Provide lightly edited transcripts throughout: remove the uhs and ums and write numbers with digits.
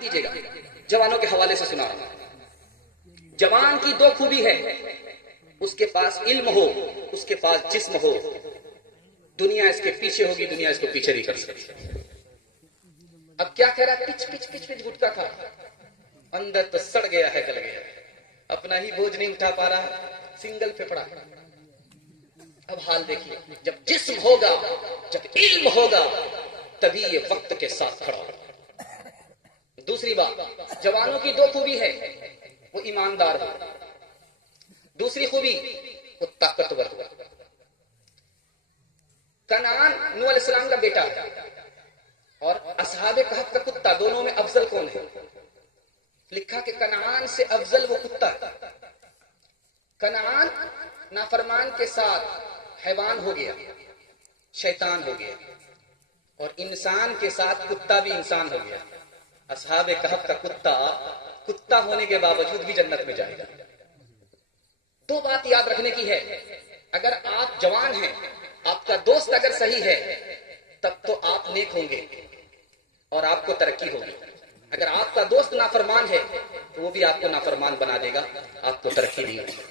دیجیے گا جوانوں کے حوالے سے سنا. جوان کی دو خوبی ہے، اس کے پاس علم ہو، اس کے پاس جسم ہو. دنیا اس کے پیچھے ہوگی، دنیا اس کو پیچھے نہیں کر سکتی. اب کیا کہہ رہا؟ پچ پچ پچ پچ گٹکا کھا، اندر تو سڑ گیا ہے، گل گیا، اپنا ہی بوجھ نہیں اٹھا پا رہا، سنگل پھپڑا. اب حال دیکھیے، جب جسم ہوگا، جب علم ہوگا، تبھی یہ وقت کے ساتھ کھڑا ہوگا. دوسری بات، جوانوں کی دو خوبی ہے، وہ ایماندار ہو. دوسری خوبی، وہ طاقتور ہو. کنعان نوح علیہ السلام کا بیٹا ہے، اور اصحاب کہف کا کتا، دونوں میں افضل کون ہے؟ لکھا کہ کنعان سے افضل وہ کتا ہے. کنعان نافرمان کے ساتھ حیوان ہو گیا، شیطان ہو گیا، اور انسان کے ساتھ کتا بھی انسان ہو گیا. اصحاب کہف کا کتا ہونے کے باوجود بھی جنت میں جائے گا. دو بات یاد رکھنے کی ہے، اگر آپ جوان ہیں، آپ کا دوست اگر صحیح ہے، تب تو آپ نیک ہوں گے اور آپ کو ترقی ہوگی. اگر آپ کا دوست نافرمان ہے تو وہ بھی آپ کو نافرمان بنا دے گا، آپ کو ترقی نہیں ہوگی.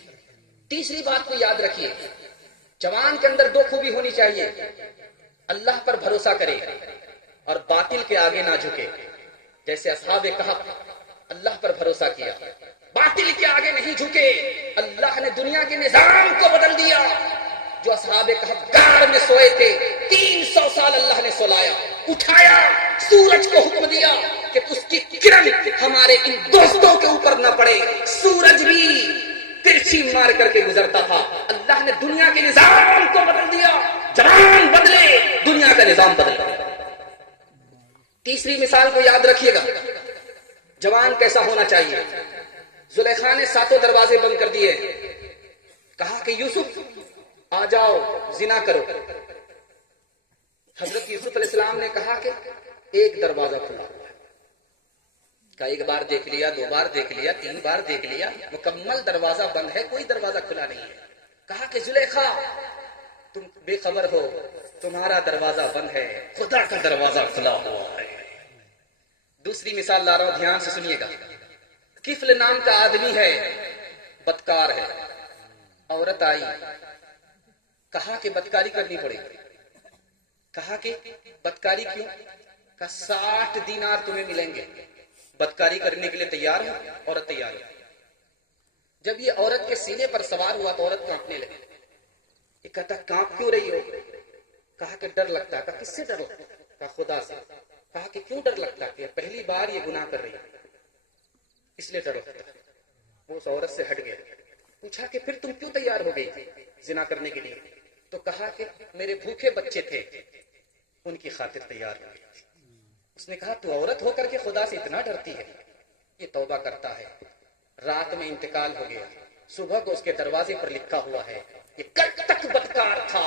تیسری بات کو یاد رکھیے، جوان کے اندر دو خوبی ہونی چاہیے، اللہ پر بھروسہ کرے اور باطل کے آگے نہ جھکے. جیسے اصحاب کہف اللہ پر بھروسہ کیا، باطل کے آگے نہیں جھکے. اللہ نے دنیا کے نظام کو بدل دیا. جو اصحاب کہف غار میں سوئے تھے، 300 سال اللہ نے سلایا، اٹھایا، سورج کو حکم دیا کہ اس کی کرن ہمارے ان دوستوں کے اوپر نہ پڑے. سورج بھی ترچھی مار کر کے گزرتا تھا. اللہ نے دنیا کے نظام کو بدل دیا. جوان بدلے، دنیا کا نظام بدلے. تیسری مثال کو یاد رکھیے گا، جوان کیسا ہونا چاہیے. زلیخا نے 7 دروازے بند کر دیے، کہا کہ یوسف آ جاؤ، زنا کرو. حضرت یوسف علیہ السلام نے کہا کہ ایک دروازہ کھلا ہوا ہے. کہا ایک بار دیکھ لیا، 2 بار دیکھ لیا، 3 بار دیکھ لیا، مکمل دروازہ بند ہے، کوئی دروازہ کھلا نہیں ہے. کہا کہ زلیخا تم بے خبر ہو، تمہارا دروازہ بند ہے، خدا کا دروازہ کھلا ہوا ہے. دوسری مثال لا رہا ہوں، دھیان سے سنیے گا. کفل نام کا آدمی ہے، بدکار ہے. عورت آئی، کہا کہ بدکاری کرنی پڑے گی. کہا کہ بدکاری کیوں؟ کہا 60 دینار تمہیں ملیں گے، بدکاری کرنے کے لیے تیار ہو؟ عورت تیار ہے. جب یہ عورت کے سینے پر سوار ہوا تو عورت کانپنے لگی. یہ کہتا کانپ کیوں رہی ہو؟ کہا کہ ڈر لگتا ہے. کہا کس سے ڈرو؟ کہا خدا سے. کہا کہ کیوں ڈر لگتا ہے؟ کہ پہلی بار یہ گناہ کر رہی ہے، اس لیے ڈر لگتا ہے. وہ اس عورت سے ہٹ گیا. پوچھا کہ پھر تم کیوں تیار ہو گئی زنا کرنے کے لیے؟ تو کہا کہ میرے بھوکے بچے تھے، ان کی خاطر تیار ہو گئی. اس نے کہا تو عورت ہو کر کے خدا سے اتنا ڈرتی ہے؟ یہ توبہ کرتا ہے. رات میں انتقال ہو گیا، صبح کو اس کے دروازے پر لکھا ہوا ہے یہ کل تک بدکار تھا،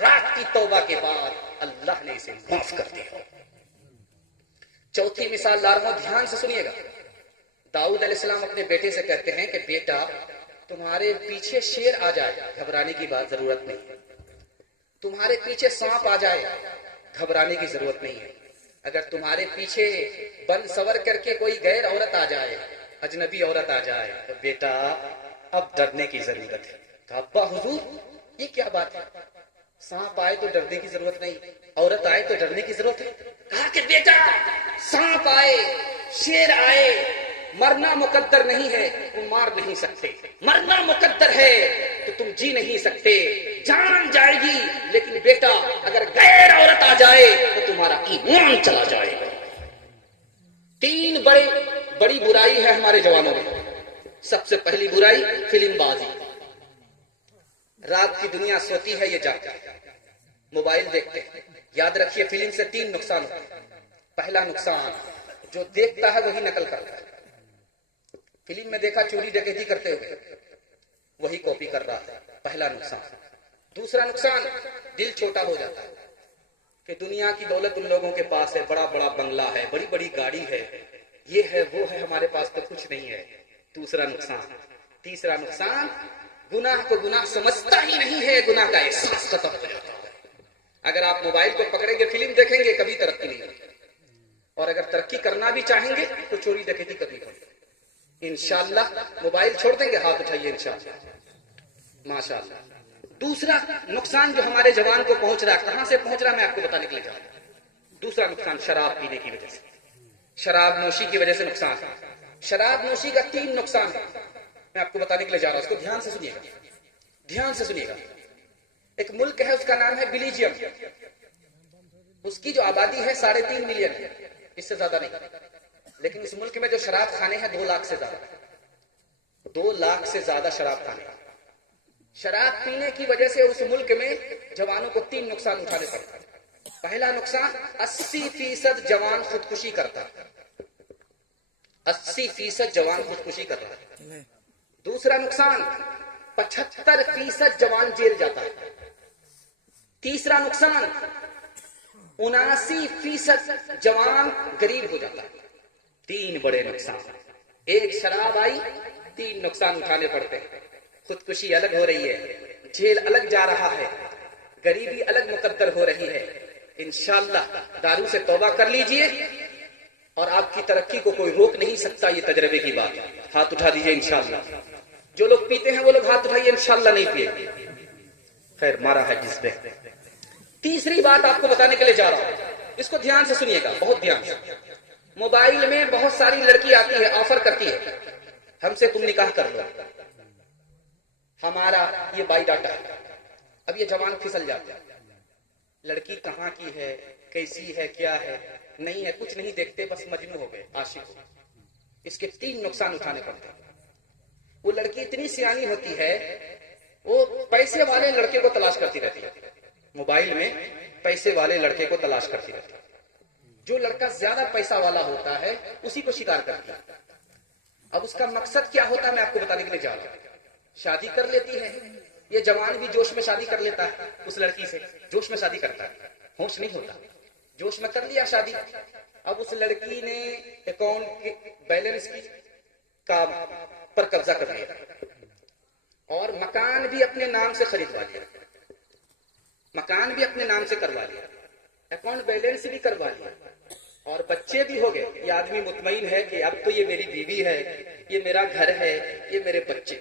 رات کی توبہ کے بعد اللہ نے اسے معاف کر دیا. چوتھی مثال لا رہا ہوں، دھیان سے سنیے گا. داؤد علیہ السلام اپنے بیٹے سے کہتے ہیں کہ بیٹا تمہارے پیچھے شیر آ جائے، گھبرانے کی بات ضرورت نہیں. تمہارے پیچھے سانپ آ جائے، گھبرانے کی ضرورت نہیں ہے. اگر تمہارے پیچھے بن سور کر کے کوئی غیر عورت آ جائے، اجنبی عورت آ جائے، تو بیٹا اب ڈرنے کی ضرورت ہے. کہا ابا حضور یہ کیا بات ہے؟ سانپ آئے تو ڈرنے کی ضرورت نہیں، عورت آئے تو ڈرنے کی ضرورت ہے. کہا کہ بیٹا سانپ آئے، شیر آئے، مرنا مقدر نہیں ہے، تم مار نہیں سکتے. مرنا مقدر ہے تو تم جی نہیں سکتے، جان جائے گی. لیکن بیٹا اگر غیر عورت آ جائے تو تمہارا ایمان چلا جائے گا. 3 بڑی برائی ہے ہمارے جوانوں میں. سب سے پہلی برائی فلم بازی. رات کی دنیا سوتی ہے، یہ جاگتے ہیں، موبائل دیکھتے ہیں. یاد رکھیے فلم سے 3 نقصان ہوتے ہیں. پہلا نقصان، جو دیکھتا ہے وہی نقل کرتا ہے. فلم میں دیکھا چوری ڈکیتی کرتے ہوئے، وہی کاپی کر رہا ہے، پہلا نقصان. دوسرا نقصان، دل چھوٹا ہو جاتا ہے کہ دنیا کی دولت ان لوگوں کے پاس ہے، بڑا بڑا بنگلہ ہے، بڑی بڑی گاڑی ہے، یہ ہے وہ ہے، ہمارے پاس تو کچھ نہیں ہے. دوسرا نقصان. تیسرا نقصان، گناہ کو گناہ سمجھتا ہی نہیں ہے، گناہ کا احساس ختم ہو جاتا ہے. اگر آپ موبائل کو پکڑیں گے، فلم دیکھیں گے، کبھی ترقی نہیں ہوگی. اور اگر ترقی کرنا بھی چاہیں گے تو چوری ڈکیتی کرنی پڑے گی انشاءاللہ. موبائل چھوڑ دیں گے؟ ہاتھ اٹھائیے انشاءاللہ. ماشاءاللہ. دوسرا نقصان جو ہمارے جوان کو پہنچ رہا ہے، کہاں سے پہنچ رہا ہے میں آپ کو بتانے کے لیے جا رہا ہوں. دوسرا نقصان شراب پینے کی وجہ سے، شراب نوشی کی وجہ سے نقصان. شراب نوشی کا 3 نقصان ہے، میں آپ کو بتانے کے لیے جا رہا ہوں. اس کو دھیان سے سنیے گا، دھیان سے سنیے گا. ایک ملک ہے، اس کا نام ہے بیلجیم. اس کی جو آبادی ہے 3.5 ملین ہے، اس سے زیادہ نہیں. لیکن اس ملک میں جو شراب خانے ہیں 2 لاکھ سے زیادہ، 2 لاکھ سے زیادہ شراب خانے. شراب پینے کی وجہ سے اس ملک میں جوانوں کو 3 نقصان اٹھانے پڑتے ہیں. پہلا نقصان 80% جوان خودکشی کرتا ہے. 80% جوان خودکشی کر رہا ہے. دوسرا نقصان 75% جوان جیل جاتا ہے. تیسرا نقصان 79% جوان غریب ہو جاتا ہے. 3 بڑے نقصان. ایک شراب آئی، 3 نقصان اٹھانے پڑتے ہیں. خودکشی الگ ہو رہی ہے، جیل الگ جا رہا ہے، غریبی الگ مقدر ہو رہی ہے. انشاءاللہ دارو سے توبہ کر لیجئے اور آپ کی ترقی کو کوئی روک نہیں سکتا. یہ تجربے کی بات. ہاتھ اٹھا دیجئے انشاءاللہ. جو لوگ پیتے ہیں وہ لوگ ہاتھ اٹھائیے، انشاءاللہ نہیں پیے. خیر مارا ہے جس پہ. تیسری بات آپ کو بتانے کے لیے جا رہا ہوں، اس کو دھیان سے سنیے گا، بہت دھیان سے. موبائل میں بہت ساری لڑکی آتی ہے، آفر کرتی ہے، ہم سے تم نکاح کر لو، ہمارا یہ بائی ڈاٹا ہے. اب یہ جوان پھسل جاتے ہیں. لڑکی کہاں کی ہے، کیسی ہے، کیا ہے، نہیں ہے، کچھ نہیں دیکھتے، بس مجنون ہو گئے، عاشق ہو گئے. اس کے 3 نقصان اٹھانے پڑتے ہیں. وہ لڑکی اتنی سیانی ہوتی ہے، وہ پیسے والے لڑکے کو تلاش کرتی رہتی ہے. موبائل میں پیسے والے لڑکے کو تلاش کرتی رہتی ہے. جو لڑکا زیادہ پیسہ والا ہوتا ہے اسی کو شکار کرتی ہے. اب اس کا مقصد کیا ہوتا ہے میں آپ کو بتانے کے لیے جا رہا ہوں. شادی کر لیتی ہے. یہ جوان بھی جوش میں شادی کر لیتا ہے، اس لڑکی سے جوش میں شادی کرتا ہے، ہوش نہیں ہوتا، جوش میں کر لیا شادی. اب اس لڑکی نے اکاؤنٹ کے بیلنس کا پر قبضہ کر لیا اور مکان بھی اپنے نام سے خریدوا لیا، مکان بھی اپنے نام سے کروا لیا، اکاؤنٹ بیلنس بھی کروا لیا اور بچے بھی ہو گئے. یہ آدمی مطمئن ہے کہ اب تو یہ میری بیوی ہے، یہ میرا گھر ہے، یہ میرے بچے.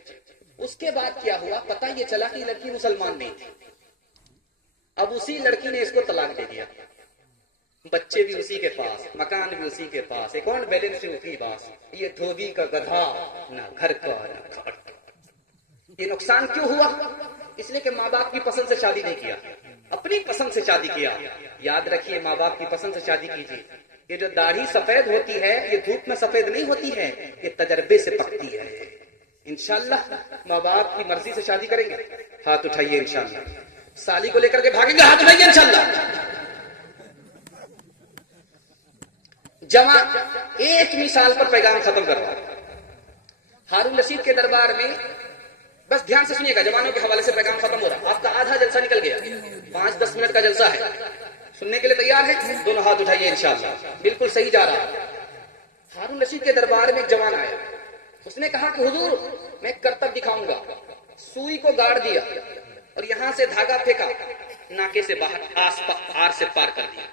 اس کے بعد کیا ہوا پتہ یہ چلا کہ لڑکی مسلمان نہیں تھی. اب اسی لڑکی نے اس کو طلاق دے دیا. بچے بھی اسی کے پاس، مکان بھی اسی کے پاس، اکاؤنٹ بیلنس بھی اسی کے پاس. یہ دھوبی کا گدھا، نہ گھر کا نہ کھاٹ. یہ نقصان کیوں ہوا؟ اس لیے کہ ماں باپ کی پسند سے شادی نہیں کیا، اپنی پسند سے شادی کیا. یاد رکھیے ماں باپ کی پسند سے شادی کیجیے. یہ جو داڑھی سفید ہوتی ہے یہ دھوپ میں سفید نہیں ہوتی ہے، یہ تجربے سے پکتی ہے. انشاءاللہ ماں باپ کی مرضی سے شادی کریں گے. ہاتھ اٹھائیے انشاءاللہ. سالی کو لے کر کے بھاگیں گے، ہاتھ اٹھائیے انشاءاللہ. جمع ایک مثال پر پیغام ختم کروا. ہارون رشید کے دربار میں، بس دھیان سے سنیے گا، جوانوں کے حوالے سے پیغام ختم ہو رہا. آپ کا آدھا جلسہ نکل گیا، 5-10 منٹ کا جلسہ ہے. سننے کے لیے تیار ہے؟ دونوں ہاتھ اٹھائیے انشاءاللہ. بالکل صحیح جا رہا. ہارون رشید کے دربار میں ایک جوان آیا. اس نے کہا کہ حضور میں ایک کرتب دکھاؤں گا. سوئی کو گاڑ دیا اور یہاں سے دھاگا پھینکا، ناکے سے باہر آر سے پار کر دیا.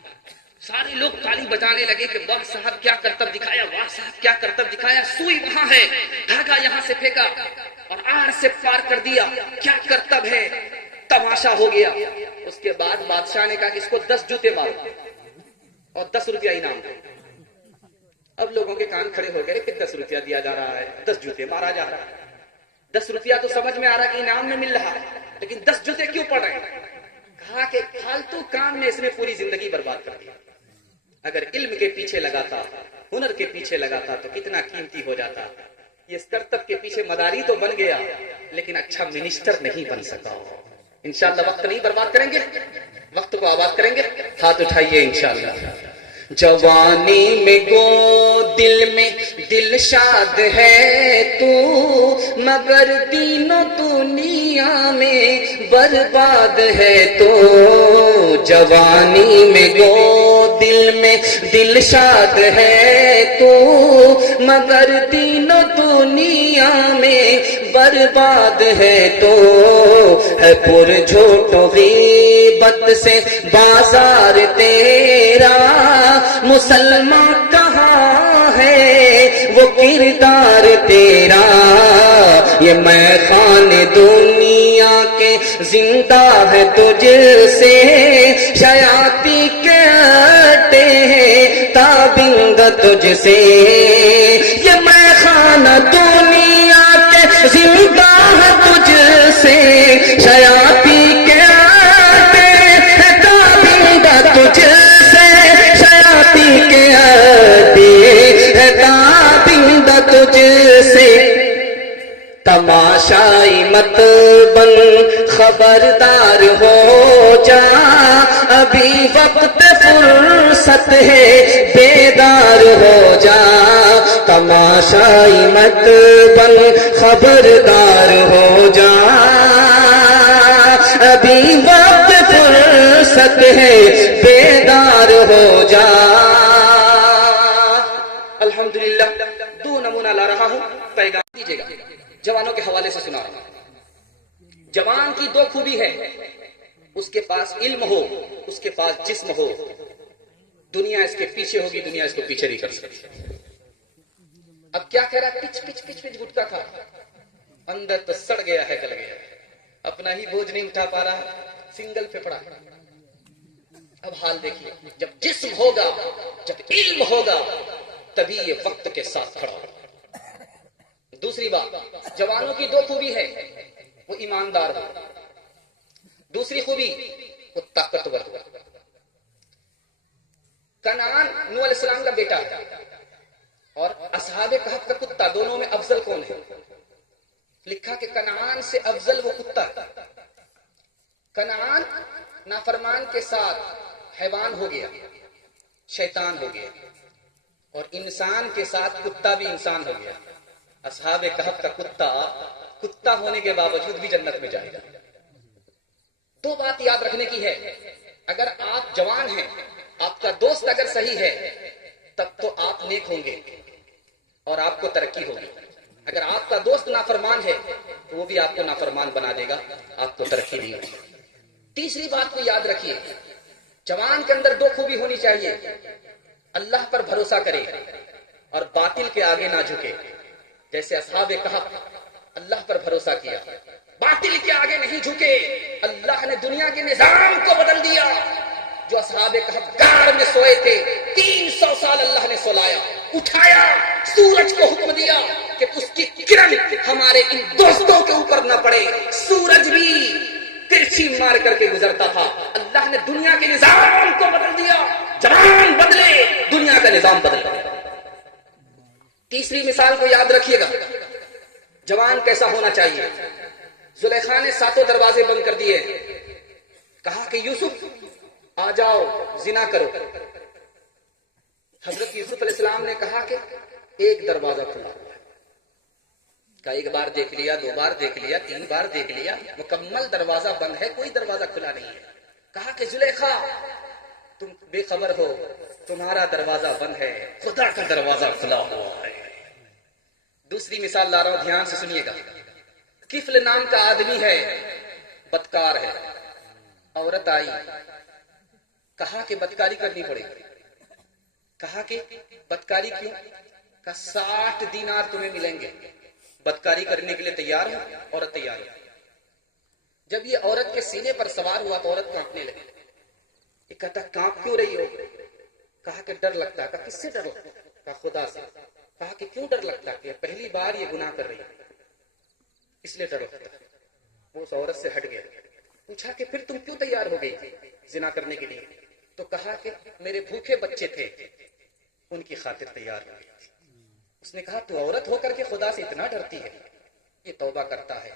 سارے لوگ تالی بجانے لگے کہ واہ صاحب کیا کرتب دکھایا، واہ صاحب کیا کرتب دکھایا. سوئی وہاں ہے، دھاگا یہاں سے پھینکا اور آر سے پار کر دیا، کیا کرتب ہے. تماشا ہو گیا. اس کے بعد بادشاہ نے کہا کہ اس کو 10 جوتے مارو اور 10 روپیہ انعام دو. اب لوگوں کے کان کھڑے ہو گئے کہ 10 روپیہ دیا جا رہا ہے، 10 جوتے مارا جا رہا ہے. 10 روپیہ تو سمجھ میں آ رہا کہ انعام میں مل رہا ہے، لیکن 10 جوتے کیوں پڑ رہے ہیں؟ کہا کہ فالتو کام میں اس نے پوری زندگی برباد کر دیا. اگر علم کے پیچھے لگاتا، ہنر کے پیچھے لگاتا تو کتنا قیمتی ہو جاتا. یہ کرتب کے پیچھے مداری تو بن گیا لیکن اچھا منسٹر نہیں بن سکا. انشاءاللہ وقت نہیں برباد کریں گے، وقت کو آباد کریں گے. ہاتھ اٹھائیے انشاءاللہ. جوانی میں گو دل میں دل شاد ہے تو، مگر تینوں دنیا میں برباد ہے تو. جوانی میں گو دل میں دل شاد ہے تو، مگر دین و دنیا میں برباد ہے تو ہے پر جھوٹ و غیبت سے بازار تیرا، مسلمان کہاں ہے وہ کردار تیرا، یہ میں خان دنیا کے زندہ ہے تجھ سے، شیاطی کے اڈے ہیں تابند تجھ سے، یہ میں خان دنیا کے زندہ ہے تجھ سے، شیاطی کے اڈے ہیں تابند تجھ سے، شیاطی کے اڈے ہیں تابند تجھ سے، تماشائی مت بن خبردار ہو جا، ابھی وقت فرصت ہے بیدار ہو جا، تماشائی مت بن خبردار ہو جا، ابھی وقت فرصت ہے بیدار ہو جا۔ الحمدللہ دو نمونہ لا رہا ہوں، پیغام دیجیے گا، جوانوں کے حوالے سے سنا رہا ہوں۔ جوان کی دو خوبی ہے، اس کے پاس علم ہو، اس کے پاس جسم ہو، دنیا اس کے پیچھے ہوگی، دنیا اس کو پیچھے نہیں کر سکتی۔ اب کیا کہہ رہا، پچ پچ پچ پچ گٹکا کھا، اندر تو سڑ گیا ہے، گل گیا، اپنا ہی بوجھ نہیں اٹھا پا رہا، سنگل پہ پڑا۔ اب حال دیکھیے، جب جسم ہوگا، جب علم ہوگا، تبھی یہ وقت کے ساتھ کھڑا ہوگا۔ دوسری بات، جوانوں کی دو خوبی ہے، وہ ایماندار ہو، دوسری خوبی وہ طاقتور ہو۔ کنعان نوح علیہ السلام کا بیٹا ہے، اور اصحاب کہف کا کتا، دونوں میں افضل کون ہے؟ لکھا کہ کنعان سے افضل وہ کتا ہے۔ کنعان نافرمان کے ساتھ حیوان ہو گیا، شیطان ہو گیا، اور انسان کے ساتھ کتا بھی انسان ہو گیا۔ اصحاب کہف کا کتا ہونے کے باوجود بھی جنت میں جائے گا۔ دو بات یاد رکھنے کی ہے، اگر آپ جوان ہیں، آپ کا دوست اگر صحیح ہے، تب تو آپ نیک ہوں گے اور آپ کو ترقی ہوگی۔ اگر آپ کا دوست نافرمان ہے تو وہ بھی آپ کو نافرمان بنا دے گا، آپ کو ترقی نہیں ہوگی۔ تیسری بات کو یاد رکھیے، جوان کے اندر دو خوبی ہونی چاہیے، اللہ پر بھروسہ کرے اور باطل کے آگے نہ جھکے۔ جیسے اصحاب کہف اللہ پر بھروسہ کیا، باطل کے آگے نہیں جھکے، اللہ نے دنیا کے نظام کو بدل دیا۔ جو اصحاب کہف غار میں سوئے تھے، 300 سال اللہ نے سلایا، اٹھایا، سورج کو حکم دیا کہ اس کی کرن ہمارے ان دوستوں کے اوپر نہ پڑے۔ سورج بھی ترچھی مار کر کے گزرتا تھا، اللہ نے دنیا کے نظام کو بدل دیا۔ جوان بدلے، دنیا کا نظام بدل گیا۔ تیسری مثال کو یاد رکھیے گا، جوان کیسا ہونا چاہیے۔ زلیخا نے 7 دروازے بند کر دیے، کہا کہ یوسف آ جاؤ، زنا کرو۔ حضرت یوسف علیہ السلام نے کہا کہ ایک دروازہ کھلا ہوا ہے۔ کہا ایک بار دیکھ لیا، 2 بار دیکھ لیا، 3 بار دیکھ لیا، مکمل دروازہ بند ہے، کوئی دروازہ کھلا نہیں ہے۔ کہا کہ زلیخا تم بے خبر ہو، تمہارا دروازہ بند ہے، خدا کا دروازہ کھلا ہوا ہے۔ دوسری مثال لا رہا ہوں، دھیان سے سنیے گا۔ کفل نام کا آدمی ہے، بدکار ہے، عورت آئی، کہا کہ بدکاری کرنی پڑے گی۔ کہا کہ بدکاری کیوں؟ کہا 60 دینار تمہیں ملیں گے، بدکاری کرنے کے لیے تیار ہو؟ عورت تیار ہے۔ جب یہ عورت کے سینے پر سوار ہوا تو عورت کانپنے لگی۔ یہ کہتا کانپ کیوں رہی ہو؟ کہا کہ ڈر لگتا ہے۔ کہا کس سے ڈر لگتا ہے؟ کہا خدا سے۔ کہا کہ کیوں ڈر لگتا ہے؟ کہ پہلی بار یہ گناہ کر رہی ہے، اس لیے ڈر لگتا ہے۔ وہ اس عورت سے ہٹ گیا۔ پوچھا کہ پھر تم کیوں تیار ہو گئی زنا کرنے کے لیے؟ تو کہا کہ میرے بھوکے بچے تھے، ان کی خاطر تیار ہو گئی۔ اس نے کہا تو عورت ہو کر کے خدا سے اتنا ڈرتی ہے؟ یہ توبہ کرتا ہے،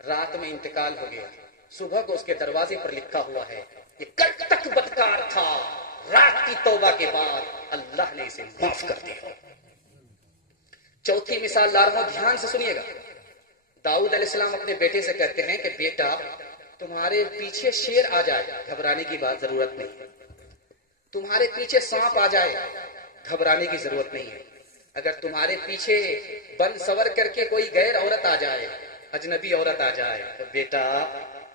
رات میں انتقال ہو گیا، صبح کو اس کے دروازے پر لکھا ہوا ہے یہ کل تک بدکار تھا، رات کی توبہ کے بعد اللہ نے اسے معاف کر دیا۔ چوتھی مثال لا رہا ہوں، دھیان سے سنیے گا۔ داؤد علیہ السلام اپنے بیٹے سے کہتے ہیں کہ بیٹا تمہارے پیچھے شیر آ جائے، گھبرانے کی بات ضرورت نہیں، تمہارے پیچھے سانپ آ جائے، گھبرانے کی ضرورت نہیں ہے، اگر تمہارے پیچھے بن سور کر کے کوئی غیر عورت آ جائے، اجنبی عورت آ جائے، تو بیٹا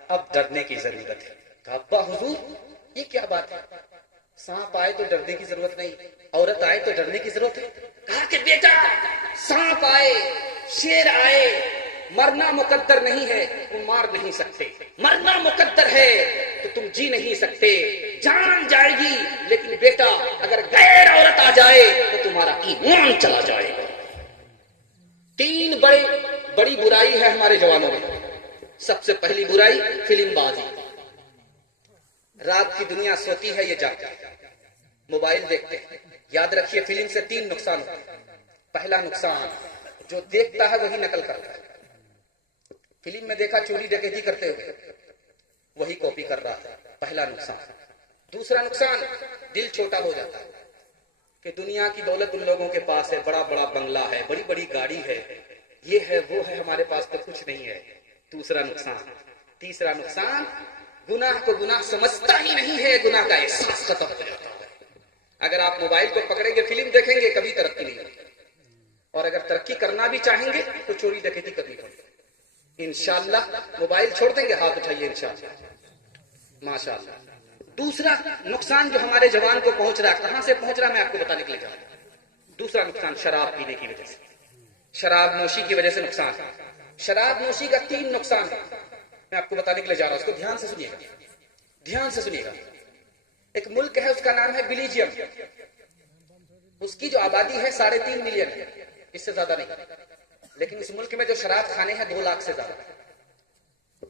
اب ڈرنے کی ضرورت ہے. کہا ابا حضور یہ کیا بات ہے، سانپ آئے تو ڈرنے کی ضرورت نہیں، عورت آئے تو ڈرنے کی ضرورت ہے. کہا کہ بیٹا سانپ آئے، شیر آئے، مرنا مقدر نہیں ہے، تم مار نہیں سکتے. مرنا مقدر ہے تو تم جی نہیں سکتے، جان جائے گی. لیکن بیٹا اگر غیر عورت آ جائے تو تمہارا ایمان چلا جائے گا. تین بڑی برائی ہے ہمارے جوانوں میں. سب سے پہلی برائی فلم بازی. رات کی دنیا سوتی ہے، یہ جاگتے ہیں، موبائل دیکھتے ہیں. یاد رکھیے فلم سے 3 نقصان ہوتے ہیں. پہلا نقصان، جو دیکھتا ہے وہی نقل کرتا ہے. فلم میں دیکھا چوری ڈکیتی کرتے ہوئے، وہی کاپی کر رہا ہے، پہلا نقصان. دوسرا نقصان، دل چھوٹا ہو جاتا ہے کہ دنیا کی دولت ان لوگوں کے پاس ہے، بڑا بڑا بنگلہ ہے، بڑی بڑی گاڑی ہے، یہ ہے وہ ہے، ہمارے پاس تو کچھ نہیں ہے. دوسرا نقصان. تیسرا نقصان، گناہ کو گناہ سمجھتا ہی نہیں ہے، گناہ کا احساس ختم ہو جاتا ہے. اگر آپ موبائل کو پکڑیں گے، فلم دیکھیں گے، کبھی ترقی نہیں ہوگی. اور اگر ترقی کرنا بھی چاہیں گے تو چوری ڈکیتی کرنی پڑے گی. انشاءاللہ موبائل چھوڑ دیں گے، ہاتھ اٹھائیے انشاءاللہ، ماشاءاللہ. دوسرا نقصان جو ہمارے جوان کو پہنچ رہا ہے، کہاں سے پہنچ رہا ہے میں آپ کو بتانے کے لیے جا رہا ہوں. دوسرا نقصان شراب پینے کی وجہ سے، شراب نوشی کی وجہ سے نقصان. شراب نوشی کا 3 نقصان میں آپ کو بتانے کے لیے جا رہا ہوں. اس کو دھیان سے سنیے گا، دھیان سے سنیے گا. ایک ملک ہے، اس کا نام ہے بیلجیم. اس کی جو آبادی ہے 3.5 ملین ہے، اس سے زیادہ نہیں. لیکن اس ملک میں جو شراب خانے ہیں 2 لاکھ سے زیادہ،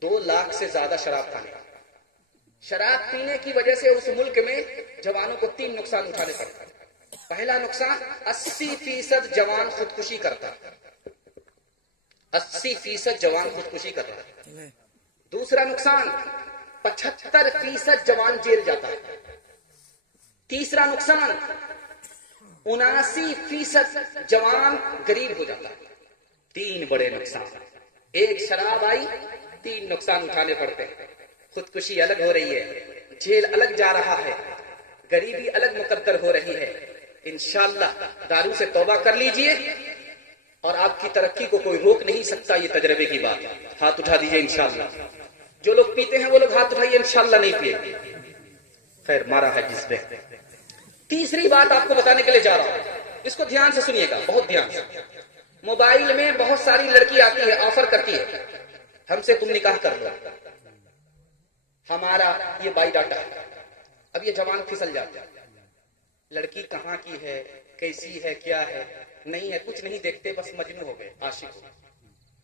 2 لاکھ سے زیادہ شراب خانے. شراب پینے کی وجہ سے اس ملک میں جوانوں کو 3 نقصان اٹھانے پڑتے ہیں. پہلا نقصان، 80% جوان خودکشی کرتا ہے، 80% جوان خودکشی کر رہا ہے. دوسرا نقصان، 75% جوان جیل جاتا ہے. تیسرا نقصان، 79% جوان غریب ہو جاتا ہے. 3 بڑے نقصان. ایک شراب آئی، 3 نقصان اٹھانے پڑتے ہیں. خودکشی الگ ہو رہی ہے، جیل الگ جا رہا ہے، غریبی الگ مقدر ہو رہی ہے. انشاءاللہ دارو سے توبہ کر لیجئے اور آپ کی ترقی کو کوئی روک نہیں سکتا. یہ تجربے کی بات ہے. ہاتھ اٹھا دیجئے انشاءاللہ. جو لوگ پیتے ہیں وہ لوگ ہاتھ اٹھائیے، انشاءاللہ نہیں پیے. خیر مارا ہے جس پہ. تیسری بات آپ کو بتانے کے لیے جا رہا ہوں، اس کو دھیان سے سنیے گا، بہت دھیان سے. موبائل میں بہت ساری لڑکی آتی ہے، آفر کرتی ہے، ہم سے تم نکاح کر لو، ہمارا یہ بائی ڈاٹا ہے. اب یہ جوان پھسل جاتا ہے. لڑکی کہاں کی ہے، کیسی ہے، کیا ہے، نہیں ہے، کچھ نہیں دیکھتے، بس مجنون ہو گئے، عاشق ہو گئے.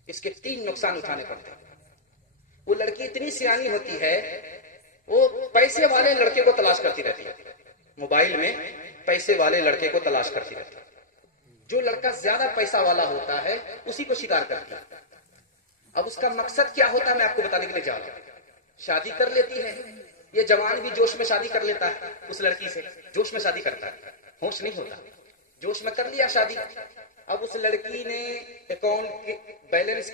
اس کے 3 نقصان اٹھانے پڑتے ہیں. وہ لڑکی اتنی سیانی ہوتی ہے، وہ پیسے والے لڑکے کو تلاش کرتی رہتی ہے. موبائل میں پیسے والے لڑکے کو تلاش کرتی رہتی ہے. جو لڑکا زیادہ پیسہ والا ہوتا ہے اسی کو شکار کرتی ہے. اب اس کا مقصد کیا ہوتا ہے میں آپ کو بتانے کے لیے جا رہا ہوں. شادی کر لیتی ہے، یہ جوان بھی جوش میں شادی کر لیتا ہے اس لڑکی سے، جوش میں شادی کرتا ہے، ہوش نہیں ہوتا، جوش میں کر لیا شادی. اب اس لڑکی نے اکاؤنٹ کے بیلنس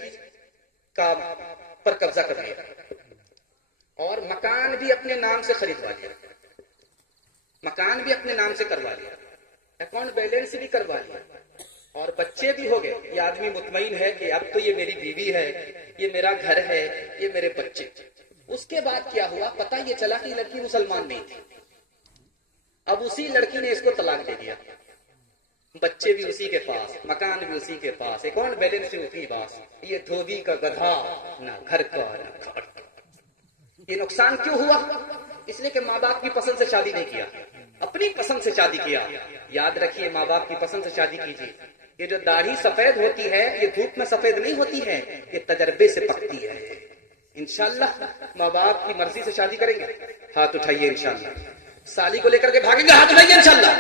کا پر قبضہ کر لیا اور مکان بھی اپنے نام سے خریدوا لیا، مکان بھی اپنے نام سے کروا لیا، اکاؤنٹ بیلنس بھی کروا لیا اور بچے بھی ہو گئے. یہ آدمی مطمئن ہے کہ اب تو یہ میری بیوی ہے، یہ میرا گھر ہے، یہ میرے بچے. اس کے بعد کیا ہوا، پتہ یہ چلا کہ لڑکی مسلمان نہیں تھی. اب اسی لڑکی نے اس کو طلاق دے دیا. بچے بھی اسی کے پاس، مکان بھی اسی کے پاس، اکاؤنٹ بیلنس بھی اسی کے پاس. یہ دھوبی کا گدھا، نہ گھر کا نہ گھر کا. یہ نقصان کیوں ہوا؟ اس لیے کہ ماں باپ کی پسند سے شادی نہیں کیا، اپنی پسند سے شادی کیا. یاد رکھیے ماں باپ کی پسند سے شادی کیجیے. یہ جو داڑھی سفید ہوتی ہے یہ دھوپ میں سفید نہیں ہوتی ہے، یہ تجربے سے پکتی ہے. انشاءاللہ ماں باپ کی مرضی سے شادی کریں گے، ہاتھ اٹھائیے انشاءاللہ. سالی کو لے کر کے بھاگیں گے، ہاتھ اٹھائیے انشاءاللہ.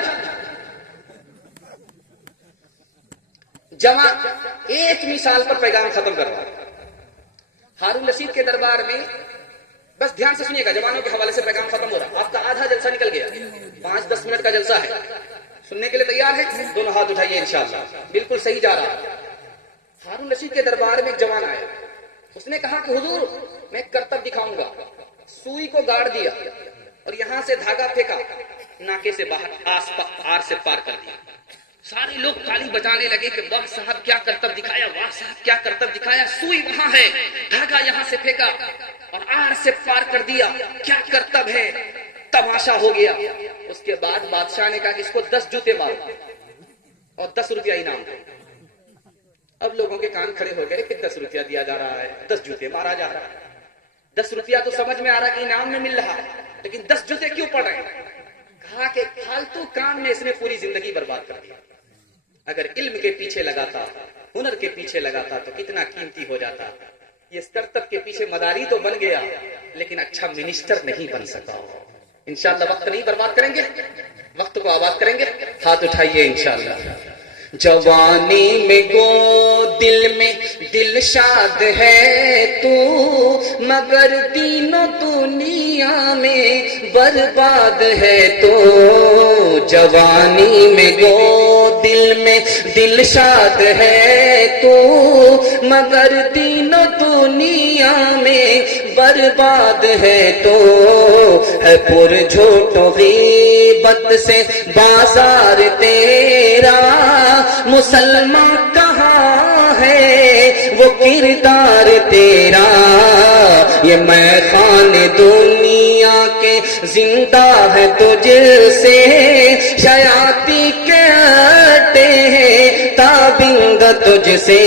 جمع ایک مثال پر پیغام ختم کروا. ہارون رشید کے دربار میں، بس دھیان سے سنیے گا، جوانوں کے حوالے سے پیغام ختم ہو رہا. آپ کا آدھا جلسہ نکل گیا، 5-10 منٹ کا جلسہ ہے. سننے کے لیے تیار ہے؟ دونوں ہاتھ اٹھائیے انشاءاللہ. بالکل صحیح جا رہا. ہارون رشید کے دربار میں ایک جوان آیا. اس نے کہا کہ حضور میں ایک کرتب دکھاؤں گا. سوئی کو گاڑ دیا اور یہاں سے دھاگا پھینکا، ناکے سے باہر آر سے پار کر دیا. سارے لوگ تالی بجانے لگے کہ واہ صاحب کیا کرتب دکھایا، واہ صاحب کیا کرتب دکھایا، سوئی وہاں ہے، دھاگا یہاں سے پھینکا اور آر سے پار کر دیا، کیا کرتب ہے، تماشا ہو گیا۔ اس کے بعد بادشاہ نے کہا کہ اس کو 10 جوتے مارو اور 10 روپیہ انعام دو۔ اب لوگوں کے کان کھڑے ہو گئے کہ 10 روپیہ دیا جا رہا ہے، 10 جوتے مارا جا رہا ہے۔ 10 روپیہ تو سمجھ میں آ رہا کہ انعام میں مل رہا، لیکن 10 جوتے کیوں پڑ رہے ہیں؟ کہا کہ فالتو کام میں اس نے پوری زندگی برباد کر دی۔ اگر علم کے پیچھے لگاتا، ہنر کے پیچھے لگاتا تو کتنا قیمتی ہو جاتا۔ یہ اسٹارٹ کے پیچھے مداری تو بن گیا لیکن اچھا منسٹر نہیں بن سکا۔ انشاءاللہ وقت نہیں برباد کریں گے، وقت کو آباد کریں گے۔ ہاتھ اٹھائیے انشاءاللہ۔ جوانی میں گو دل میں دل شاد ہے تو، مگر تینوں دنیا میں برباد ہے تو۔ جوانی میں گو دل میں دل شاد ہے تو، مگر تینوں دنیا میں برباد ہے تو۔ ہے پر جھوٹ و غیبت سے بازار تیرا، مسلمان کہاں ہے وہ کردار تیرا۔ یہ میں خان دنیا کے زندہ ہے تجھ سے، شیاطی کے اڈے ہیں تابند تجھ سے۔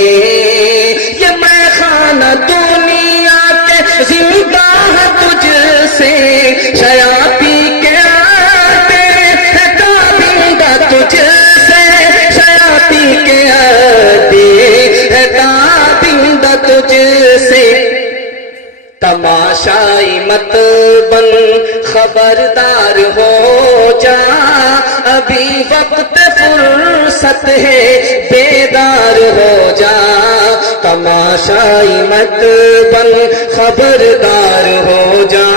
یہ میں خان دنیا کے زندہ ہے تجھ سے، شیاطی کے اڈے ہیں تابند تجھ سے، شیاطی کے اڈے ہیں تابند تجھ سے۔ تماشائی مت بن خبردار ہو جا، ابھی وقت فرصت ہے بیدار ہو جا۔ تماشائی مت بن خبردار ہو جا،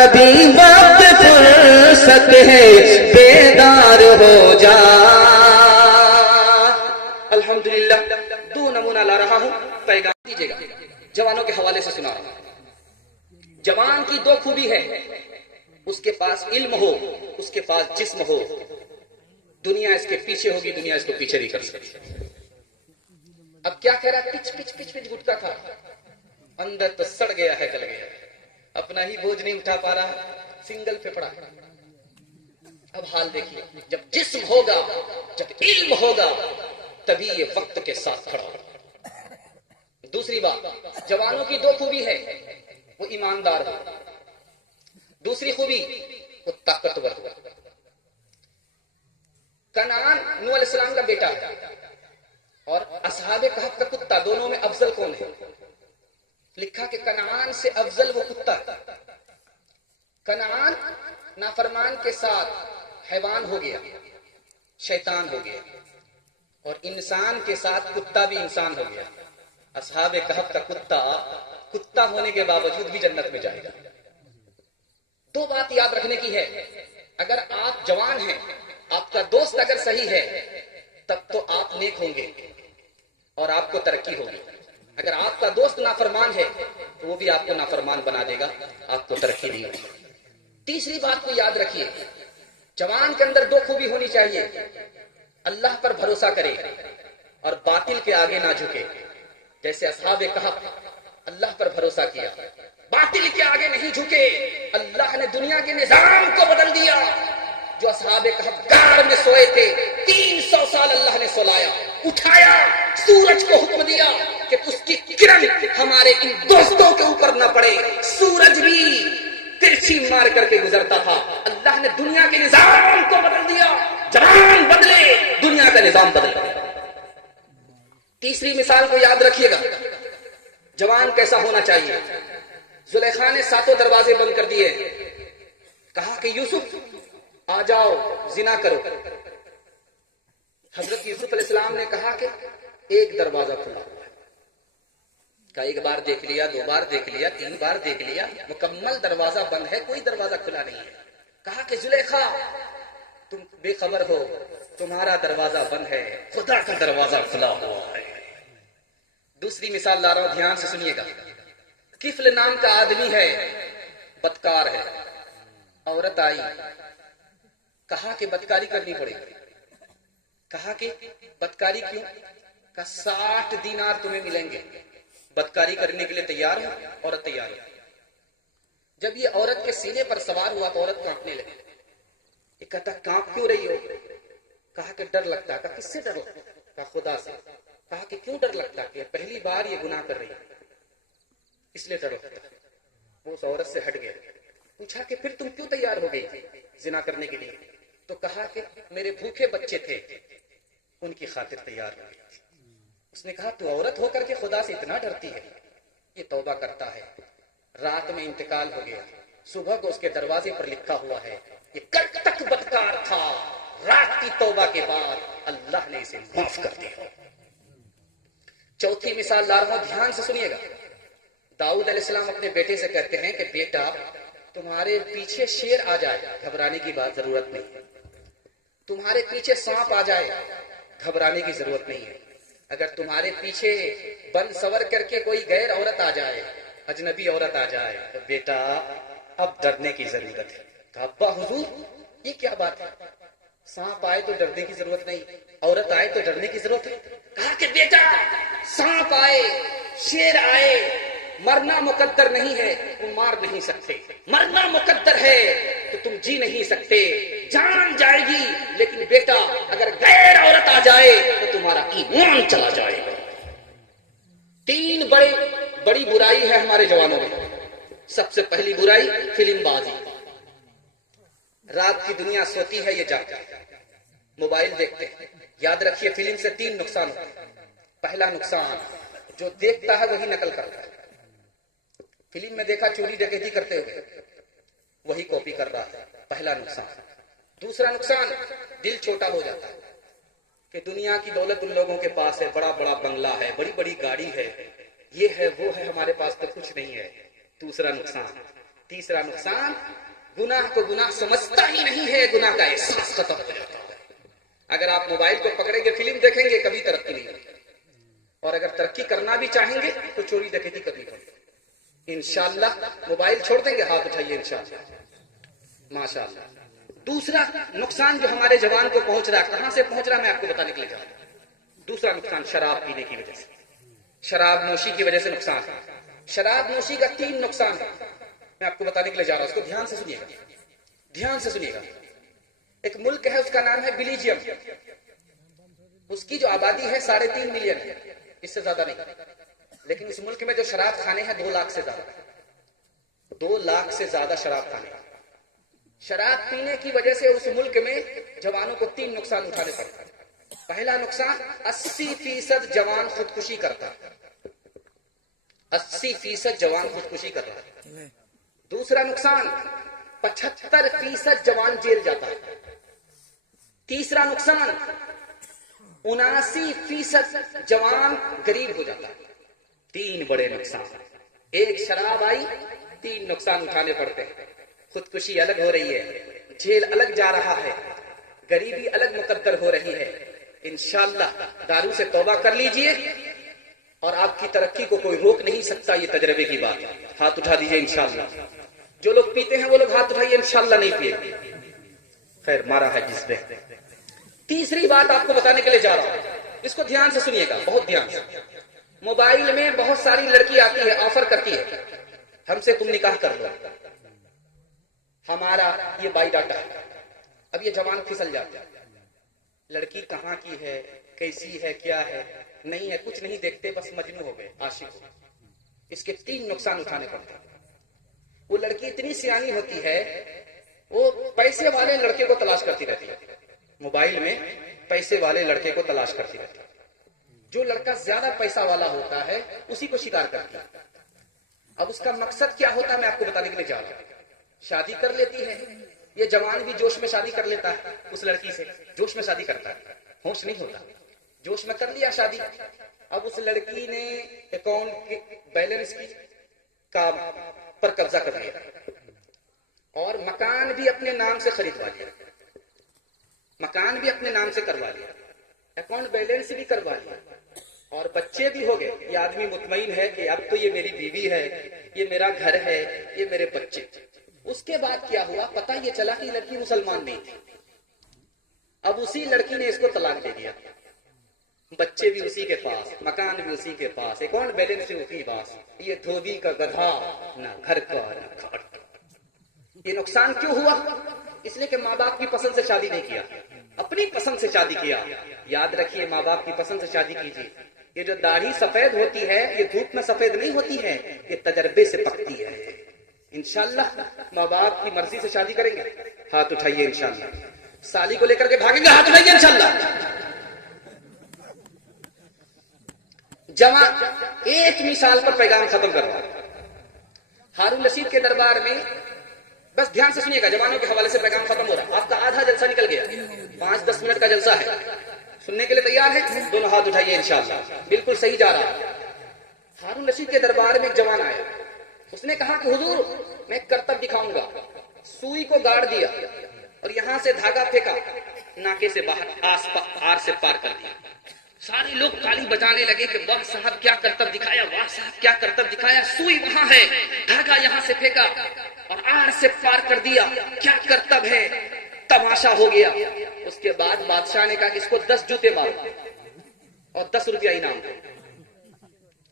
ابھی وقت فرصت ہے بیدار ہو جا۔ الحمدللہ دو نمونہ لا رہا ہوں، پیغام دیجیے گا، جوانوں کے حوالے سے سنا رہا ہوں۔ جوان کی 2 خوبی ہے، اس کے پاس علم ہو، اس کے پاس جسم ہو، دنیا اس کے پیچھے ہوگی، دنیا اس کو پیچھے نہیں کر سکتی۔ اب کیا کہہ رہا، پچ پچ پچ پچ گٹکا تھا، اندر تو سڑ گیا ہے، گل گیا، اپنا ہی بوجھ نہیں اٹھا پا رہا، سنگل پہ پڑا۔ اب حال دیکھیے، جب جسم ہوگا، جب علم ہوگا، تبھی یہ وقت کے ساتھ کھڑا ہوگا۔ دوسری بات، جوانوں کی 2 خوبی ہے، وہ ایماندار ہو، دوسری خوبی وہ طاقتور ہو۔ کنعان نوح علیہ السلام کا بیٹا ہے اور اصحاب کہف کا کتا، دونوں میں افضل کون ہے؟ لکھا کہ کنعان سے افضل وہ کتا ہے۔ کنعان نافرمان کے ساتھ حیوان ہو گیا، شیطان ہو گیا، اور انسان کے ساتھ کتا بھی انسان ہو گیا۔ اصحاب کہف کا کتا ہونے کے باوجود بھی جنت میں جائے گا۔ 2 بات یاد رکھنے کی ہے، اگر آپ جوان ہیں، آپ کا دوست اگر صحیح ہے تب تو آپ نیک ہوں گے اور آپ کو ترقی ہوگی۔ اگر آپ کا دوست نافرمان ہے تو وہ بھی آپ کو نافرمان بنا دے گا، آپ کو ترقی نہیں ہوگی۔ تیسری بات کو یاد رکھیے، جوان کے اندر 2 خوبی ہونی چاہیے، اللہ پر بھروسہ کرے اور باطل کے آگے نہ جھکے۔ جیسے اصحاب کہف اللہ پر بھروسہ کیا، باطل کے آگے نہیں جھکے، اللہ نے دنیا کے نظام کو بدل دیا۔ جو اصحاب کہف غار میں سوئے تھے، 300 سال اللہ نے سلایا، اٹھایا، سورج کو حکم دیا کہ اس کی کرن ہمارے ان دوستوں کے اوپر نہ پڑے۔ سورج بھی ترچھی مار کر کے گزرتا تھا، اللہ نے دنیا کے نظام کو بدل دیا۔ جوان بدلے، دنیا کا نظام بدلے۔ تیسری مثال کو یاد رکھیے گا، جوان کیسا ہونا چاہیے۔ زلیخا نے 7 دروازے بند کر دیے، کہا کہ یوسف آ جاؤ زنا کرو۔ حضرت یوسف علیہ السلام نے کہا کہ ایک دروازہ کھلا ہوا ہے۔ کہا 1 بار دیکھ لیا، 2 بار دیکھ لیا، 3 بار دیکھ لیا، مکمل دروازہ بند ہے، کوئی دروازہ کھلا نہیں ہے۔ کہا کہ زلیخا تم بے خبر ہو، تمہارا دروازہ بند ہے، خدا کا دروازہ کھلا ہوا ہے۔ دوسری مثال لا رہا ہوں، دھیان سے سنیے گا۔ کفل نام کا آدمی ہے، بدکار ہے، عورت آئی، کہا کہ بدکاری کرنی پڑے گی، کہا کہ بدکاری کیوں؟ کہا 60 دینار تمہیں ملیں گے، بدکاری کرنے کے لیے تیار ہو؟ عورت تیار ہو۔ جب یہ عورت کے سینے پر سوار ہوا تو عورت کانپنے لگی۔ یہ کہتا کانپ کیوں رہی ہو؟ کہا کہ ڈر لگتا ہے۔ کہا کس سے ڈر لگتا ہے؟ کہا خدا سے۔ کہا کہ کیوں ڈر لگتا ہے؟ کہ پہلی بار یہ گناہ کر رہی ہے اس لیے ڈر لگتا ہے۔ وہ اس عورت سے ہٹ گیا۔ پوچھا کہ پھر تم کیوں تیار ہو گئی زنا کرنے کے لیے؟ تو کہا کہ میرے بھوکے بچے تھے ان کی خاطر تیار ہو گئی۔ اس نے کہا تو عورت ہو کر کے خدا سے اتنا ڈرتی ہے؟ یہ توبہ کرتا ہے، رات میں انتقال ہو گیا، صبح کو اس کے دروازے پر لکھا ہوا ہے یہ کل تک بدکار تھا، رات کی توبہ کے بعد اللہ نے اسے معاف کر دیا۔ چوتھی مثال لا رہا ہوں، دھیان سے سنیے گا۔ داؤد علیہ السلام اپنے بیٹے سے کہتے ہیں کہ بیٹا تمہارے پیچھے شیر آ جائے گھبرانے کی بات ضرورت نہیں، تمہارے پیچھے سانپ آ جائے گھبرانے کی ضرورت نہیں ہے، اگر تمہارے پیچھے بند سور کر کے کوئی غیر عورت آ جائے، اجنبی عورت آ جائے، تو بیٹا اب ڈرنے کی ضرورت ہے۔ تو ابا حضور یہ کیا بات ہے؟ سانپ آئے تو ڈرنے کی ضرورت نہیں، عورت آئے تو ڈرنے کی ضرورت ہے؟ کہا کہ بیٹا سانپ آئے، شیر آئے، مرنا مقدر نہیں ہے، تم مار نہیں سکتے، مرنا مقدر ہے تو تم جی نہیں سکتے، جان جائے گی، لیکن بیٹا اگر غیر عورت آ جائے تو تمہارا ایمان چلا جائے گا۔ تین بڑی برائی ہے ہمارے جوانوں میں۔ سب سے پہلی برائی فلم بازی۔ رات کی دنیا سوتی ہے، یہ جاگتے ہیں، موبائل دیکھتے ہیں۔ یاد رکھیے فلم سے 3 نقصان ہوتے ہیں۔ پہلا نقصان جو دیکھتا ہے وہی نقل کرتا ہے۔ فلم میں دیکھا چوری ڈکیتی کرتے ہوئے، وہی کاپی کر رہا ہے، پہلا نقصان۔ دوسرا نقصان دل چھوٹا ہو جاتا ہے کہ دنیا کی دولت ان لوگوں کے پاس ہے، بڑا بڑا بنگلہ ہے، بڑی بڑی گاڑی ہے، یہ ہے وہ ہے، ہمارے پاس تو کچھ نہیں ہے، دوسرا نقصان۔ تیسرا نقصان گناہ کو گناہ سمجھتا ہی نہیں ہے، گناہ کا احساس ختم ہو جاتا ہے۔ اگر آپ موبائل کو پکڑیں گے فلم دیکھیں گے کبھی ترقی نہیں ہوگی، اور اگر ترقی کرنا بھی چاہیں گے تو چوری ڈکیتی کرنی پڑے گی۔ انشاءاللہ موبائل چھوڑ دیں گے، ہاتھ اٹھائیے انشاءاللہ، ماشاءاللہ۔ دوسرا نقصان جو ہمارے جوان کو پہنچ رہا ہے، کہاں سے پہنچ رہا ہے میں آپ کو بتانے کے لیے جا رہا ہوں۔ دوسرا نقصان شراب پینے کی وجہ سے، شراب نوشی کی وجہ سے نقصان ہے۔ شراب نوشی کا 3 نقصان ہے، میں آپ کو بتانے کے لیے جا رہا ہوں، اس کو دھیان سے سنیے گا، دھیان سے سنیے گا۔ ایک ملک ہے، اس کا نام ہے بیلجیم، اس کی جو آبادی ہے 3.5 ملین ہے، اس سے زیادہ نہیں، لیکن اس ملک میں جو شراب خانے ہیں 2 لاکھ سے زیادہ، 2 لاکھ سے زیادہ شراب خانے۔ شراب پینے کی وجہ سے اس ملک میں جوانوں کو 3 نقصان اٹھانے پڑتے ہیں۔ پہلا نقصان 80% جوان خودکشی کرتا ہے، 80% جوان خودکشی کر رہا ہے۔ دوسرا نقصان 75% جوان جیل جاتا ہے۔ تیسرا نقصان 79% جوان غریب ہو جاتا ہے۔ 3 بڑے نقصان، ایک شراب آئی، 3 نقصان اٹھانے پڑتے ہیں۔ خودکشی الگ ہو رہی ہے، جیل الگ جا رہا ہے، غریبی الگ مقدر ہو رہی ہے۔ انشاءاللہ دارو سے توبہ کر لیجئے اور آپ کی ترقی کو کوئی روک نہیں سکتا، یہ تجربے کی بات ہے۔ ہاتھ اٹھا دیجئے انشاءاللہ۔ جو لوگ پیتے ہیں وہ لوگ ہاتھ اٹھائیے، انشاءاللہ نہیں پیے، خیر مارا ہے جس پہ۔ تیسری بات آپ کو بتانے کے لیے جا رہا ہوں، اس کو دھیان سے سنیے گا، بہت دھیان سے۔ موبائل میں بہت ساری لڑکی آتی ہے، آفر کرتی ہے ہم سے تم نکاح کر لو، ہمارا یہ بائی ڈاٹا ہے۔ اب یہ جوان پھسل جاتا ہے، لڑکی کہاں کی ہے، کیسی ہے، کیا ہے، نہیں ہے، کچھ نہیں دیکھتے، بس مجنون ہو گئے، عاشق ہو گئے۔ اس کے 3 نقصان اٹھانے پڑتے ہیں۔ وہ لڑکی اتنی سیانی ہوتی ہے، وہ پیسے والے لڑکے کو تلاش کرتی رہتی ہے، موبائل میں پیسے والے لڑکے کو تلاش کرتی رہتی ہے۔ جو لڑکا زیادہ پیسہ والا ہوتا ہے اسی کو شکار کرتی ہے۔ اب اس کا مقصد کیا ہوتا ہے میں آپ کو بتانے کے لیے جا رہا ہوں۔ شادی کر لیتی ہے، یہ جوان بھی جوش میں شادی کر لیتا ہے اس لڑکی سے، جوش میں شادی کرتا ہے، ہوش نہیں ہوتا، جوش میں کر لیا شادی۔ اب اس لڑکی نے اکاؤنٹ کے بیلنس کا پر قبضہ کر لیا اور مکان بھی اپنے نام سے خریدوا لیا، مکان بھی اپنے نام سے کروا لیا، اکاؤنٹ بیلنس بھی کروا لیا، اور بچے بھی ہو گئے۔ یہ آدمی مطمئن ہے کہ اب تو یہ میری بیوی ہے، یہ میرا گھر ہے، یہ میرے بچے۔ اس کے بعد کیا ہوا، پتہ یہ چلا کہ لڑکی مسلمان نہیں تھی، اب اسی لڑکی نے اس کو طلاق دے دیا، بچے بھی اسی کے پاس، مکان بھی اسی کے پاس، اکاؤنٹ بیلنس بھی اسی پاس، یہ دھوبی کا گدھا، نہ گھر کا نہ کھاٹ کا۔ یہ نقصان کیوں ہوا؟ اس لیے کہ ماں باپ کی پسند سے شادی نہیں کیا، اپنی پسند سے شادی کیا۔ یاد رکھیے، ماں باپ کی پسند سے شادی کیجیے۔ یہ جو داڑھی سفید ہوتی ہے، یہ دھوپ میں سفید نہیں ہوتی ہے، یہ تجربے سے پکتی ہے۔ انشاءاللہ ماں باپ کی مرضی سے شادی کریں گے، ہاتھ اٹھائیے انشاءاللہ۔ سالی کو لے کر کے بھاگیں گے، ہاتھ اٹھائیے انشاءاللہ۔ جمع ایک مثال پر پیغام ختم کروا۔ ہارون رشید کے دربار میں، بس دھیان سے سنیے گا، جوانوں کے حوالے سے پیغام ختم ہو رہا ہے، آپ کا آدھا جلسہ نکل گیا، 5-10 منٹ کا جلسہ ہے، سننے کے لیے تیار ہے؟ دونوں ہاتھ اٹھائیے انشاءاللہ، بالکل صحیح جا رہا ہے۔ ہارون رشید کے دربار میں ایک جوان آیا، اس نے کہا کہ حضور میں ایک کرتب دکھاؤں گا۔ سوئی کو گاڑ دیا اور یہاں سے دھاگا پھینکا، ناکے سے باہر آر سے پار کر دیا۔ سارے لوگ تالی بجانے لگے کہ واہ صاحب کیا کرتب دکھایا، واہ صاحب کیا کرتب دکھایا، سوئی وہاں ہے، دھاگا یہاں سے پھینکا اور آر سے پار کر دیا، کیا کرتب ہے، تماشا ہو گیا۔ اس کے بعد بادشاہ نے کہا کہ اس کو 10 جوتے مارو اور 10 روپیہ انعام دو۔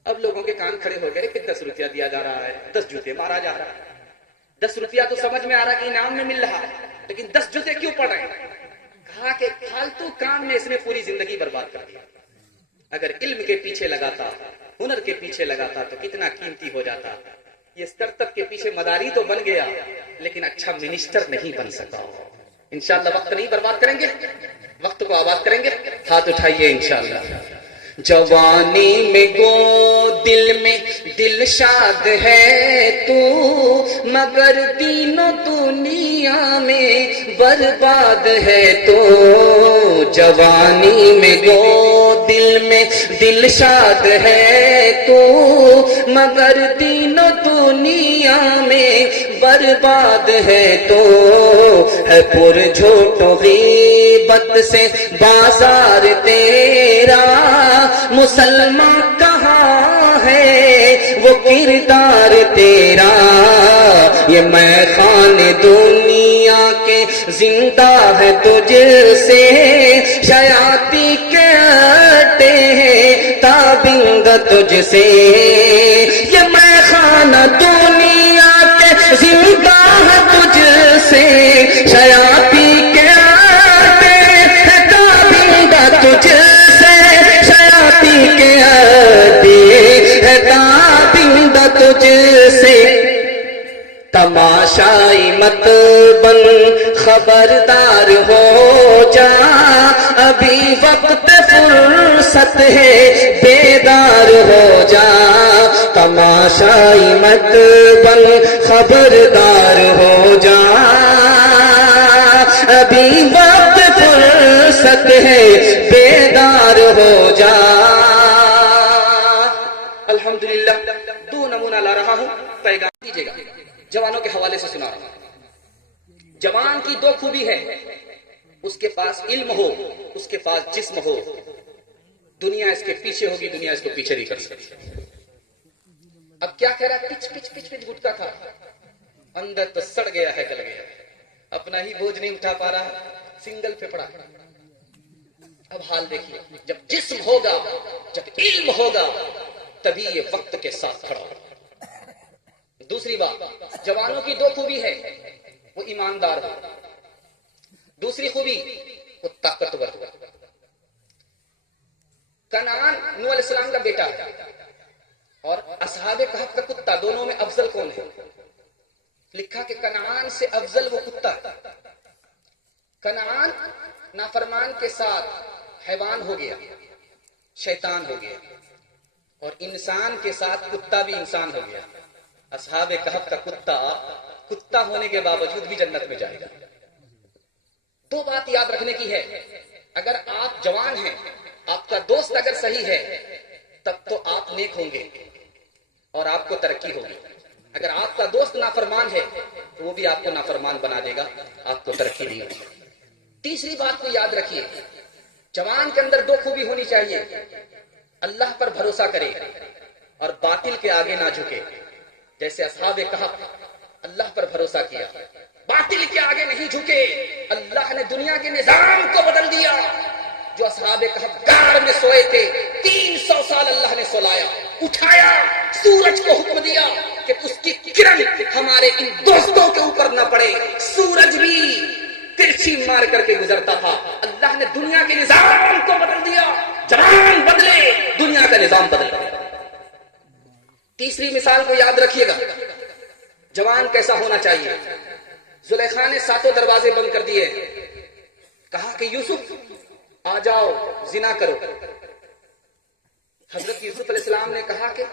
اب لوگوں کے کان کھڑے ہو گئے کہ 10 روپیہ دیا جا رہا ہے، 10 جوتے مارا جا رہا ہے۔ 10 روپیہ تو سمجھ میں آ رہا کہ انعام میں مل رہا ہے، لیکن 10 جوتے کیوں پڑ رہے ہیں؟ کہا کہ فالتو کام میں اس نے پوری زندگی برباد کر دیا۔ اگر علم کے پیچھے لگاتا، ہنر کے پیچھے لگاتا تو کتنا قیمتی ہو جاتا۔ یہ اسٹارٹ کے پیچھے مداری تو بن گیا، لیکن اچھا منسٹر نہیں بن سکا۔ انشاءاللہ وقت نہیں برباد کریں گے، وقت کو آباد کریں گے، ہاتھ اٹھائیے انشاءاللہ۔ جوانی میں گو دل میں دل شاد ہے تو، مگر دینوں دنیا میں برباد ہے تو۔ جوانی میں گو دل میں دل شاد ہے تو، مگر دینوں دنیا میں برباد ہے تو۔ ہے پر جھوٹ و غیبت سے بازار تیرا، مسلمان کہاں ہے وہ کردار تیرا۔ یہ میں خان دنیا کے زندہ ہے تجھ سے، شیاطی کے اڈے ہیں تابند تجھ سے۔ یہ میں خان دنیا کے زندہ ہے تجھ سے، شیاطی کے اڈے ہیں تابند تجھ سے، شیاطی کے اڈے ہیں تابند تجھ سے۔ تماشائی مت بن خبردار ہو جا، ابھی وقت فرصت ہے بیدار ہو جا۔ تماشائی مت بن خبردار ہو جا، ابھی وقت فرصت ہے بیدار ہو جا۔ الحمدللہ 2 نمونہ لا رہا ہوں، پیغام دیجیے گا، جوانوں کے حوالے سے سنا رہا ہوں۔ جوان کی 2 خوبی ہے، اس کے پاس علم ہو، اس کے پاس جسم ہو، دنیا اس کے پیچھے ہوگی، دنیا اس کو پیچھے نہیں کر سکتی۔ اب کیا کہہ رہا، پچ پچ پچ پچ گٹکا تھا، اندر تو سڑ گیا ہے، گل گیا، اپنا ہی بوجھ نہیں اٹھا پا رہا، سنگل پہ پڑا۔ اب حال دیکھیے، جب جسم ہوگا، جب علم ہوگا، تبھی یہ وقت کے ساتھ کھڑا ہوگا۔ دوسری بات، جوانوں کی 2 خوبی ہے، وہ ایماندار ہو، دوسری خوبی وہ طاقتور ہو۔ کنعان نوح علیہ السلام کا بیٹا ہے، اور اصحاب کہف کا کتا، دونوں میں افضل کون ہے؟ لکھا کہ کنعان سے افضل وہ کتا ہے۔ کنعان نافرمان کے ساتھ حیوان ہو گیا، شیطان ہو گیا، اور انسان کے ساتھ کتا بھی انسان ہو گیا۔ اصحاب کہف کا کتا ہونے کے باوجود بھی جنت میں جائے گا۔ 2 بات یاد رکھنے کی ہے، اگر آپ جوان ہیں، آپ کا دوست اگر صحیح ہے، تب تو آپ نیک ہوں گے اور آپ کو ترقی ہوگی۔ اگر آپ کا دوست نافرمان ہے تو وہ بھی آپ کو نافرمان بنا دے گا، آپ کو ترقی نہیں ہوگی۔ تیسری بات کو یاد رکھیے، جوان کے اندر 2 خوبی ہونی چاہیے، اللہ پر بھروسہ کرے اور باطل کے آگے نہ جھکے۔ جیسے اصحاب کہف اللہ پر بھروسہ کیا، باطل کے آگے نہیں جھکے. اللہ نے دنیا کے نظام کو بدل دیا. جو اصحاب کہف غار میں سوئے تھے 300 سال اللہ نے سلایا, اٹھایا, سورج کو حکم دیا کہ اس کی کرن ہمارے ان دوستوں کے اوپر نہ پڑے. سورج بھی ترچھی مار کر کے گزرتا تھا. اللہ نے دنیا کے نظام کو بدل دیا. جوان بدلے, دنیا کا نظام بدل. تیسری مثال کو یاد رکھیے گا, جوان کیسا ہونا چاہیے. زلیخا نے 7 دروازے بند کر دیے. کہا کہ یوسف آ جاؤ زنا کرو. حضرت یوسف علیہ السلام نے کہا کہ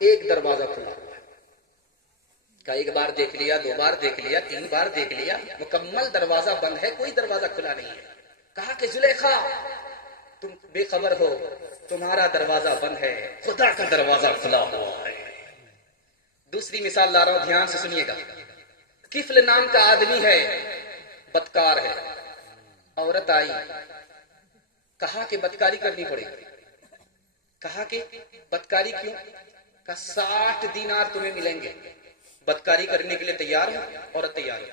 ایک دروازہ کھلا ہوا ہے. کہا ایک بار دیکھ لیا, 2 بار دیکھ لیا, 3 بار دیکھ لیا, مکمل دروازہ بند ہے, کوئی دروازہ کھلا نہیں ہے. کہا کہ زلیخا تم بے خبر ہو, تمہارا دروازہ بند ہے, خدا کا دروازہ کھلا ہوا ہے. دوسری مثال لا رہا ہوں, دھیان سے سنیے گا. کفل نام کا آدمی ہے, بدکار ہے. عورت آئی, کہا کہ بدکاری کرنی پڑے گی. کہا کہ بدکاری کیوں؟ کہا 60 دینار تمہیں ملیں گے, بدکاری کرنے کے لیے تیار ہو. عورت تیار ہو.